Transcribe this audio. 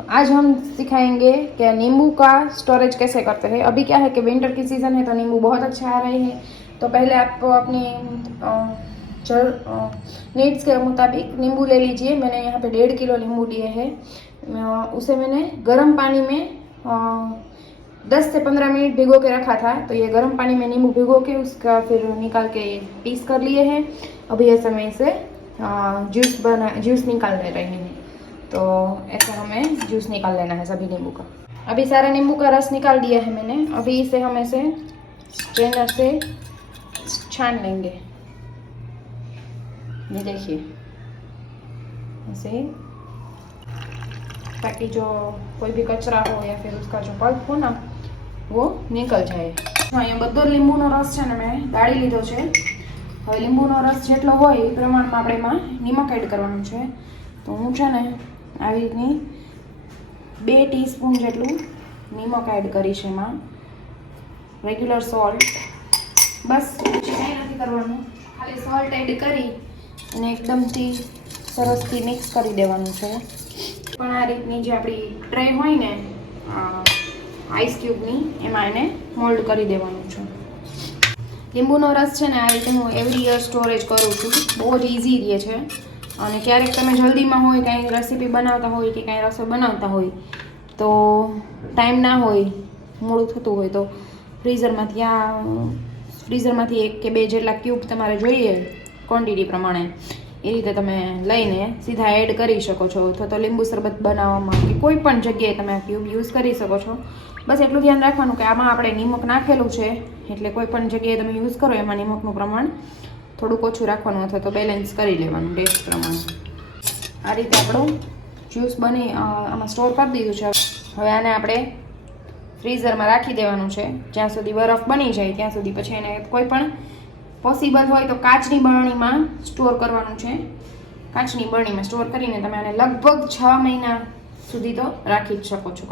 तो आज हम सिखाएंगे कि नींबू का स्टोरेज कैसे करते हैं। अभी क्या है कि विंटर की सीज़न है तो नींबू बहुत अच्छे आ रहे हैं। तो पहले आप अपनी नीड्स के मुताबिक नींबू ले लीजिए। मैंने यहाँ पे 1.5 किलो नींबू लिए हैं। उसे मैंने गर्म पानी में 10 से 15 मिनट भिगो के रखा था। तो ये गर्म पानी में नींबू भिगो के उसका फिर निकाल के पीस कर लिए हैं। अभी ऐसे में इसे जूस निकाल ले रहे हैं। तो ऐसे हमें जूस निकाल लेना है सभी नींबू का। अभी सारा नींबू का रस निकाल दिया है मैंने। अभी इसे हम ऐसे स्ट्रेनर से छान लेंगे। ये देखिए ऐसे, ताकि जो कोई भी कचरा हो या फिर उसका जो पल्प हो ना वो निकल जाए। અહીંયા બધો લીંબુનો રસ છે ને મેં ગાળી લીધો છે। હવે લીંબુનો રસ જેટલો હોય એ પ્રમાણમાં આપણે એમાં નિમક એડ કરવાનું છે। તો હું છે ને આવી રીતની 2 ટીસ્પૂન જેટલું નિમક એડ કરીશ એમાં। રેગ્યુલર સોલ્ટ, બસ બીજું કંઈ નથી કરવાનું, ખાલી સોલ્ટ એડ કરી અને એકદમથી સરસથી મિક્સ કરી દેવાનું છે। પણ આ રીતની જે આપણી ટ્રે હોય ને આઈસ ક્યુબની, એમાં એને મોલ્ડ કરી દેવાનું છે। લીંબુનો રસ છે ને આ રીતે હું એવરી યર સ્ટોરેજ કરું છું। બહુ જ ઇઝી રહે છે। અને ક્યારેક તમે જલ્દીમાં હોય, કાંઈ રેસીપી બનાવતા હોય કે કાંઈ રસોઈ બનાવતા હોય તો ટાઈમ ના હોય, મોડું થતું હોય તો ફ્રીઝરમાંથી 1 કે 2 જેટલા ક્યુબ તમારે જોઈએ ક્વોન્ટિટી પ્રમાણે એ રીતે તમે લઈને સીધા એડ કરી શકો છો। અથવા તો લીંબુ શરબત બનાવવામાં કે કોઈ પણ જગ્યાએ તમે આ ક્યુબ યુઝ કરી શકો છો। બસ એટલું ધ્યાન રાખવાનું કે આમાં આપણે નિમક નાખેલું છે એટલે કોઈ પણ જગ્યાએ તમે યુઝ કરો એમાં નિમકનું પ્રમાણ થોડુંક ઓછું રાખવાનું અથવા તો બેલેન્સ કરી લેવાનું ટેસ્ટ પ્રમાણે। આ રીતે આપણું જ્યુસ બની આમાં સ્ટોર કરી દીધું છે। હવે આને આપણે ફ્રીઝરમાં રાખી દેવાનું છે જ્યાં સુધી બરફ બની જાય ત્યાં સુધી। પછી એને કોઈ પણ પોસિબલ હોય તો કાચની બરણીમાં સ્ટોર કરવાનું છે। કાચની બરણીમાં સ્ટોર કરીને તમે આને લગભગ 6 મહિના સુધી તો રાખી જ શકો છો।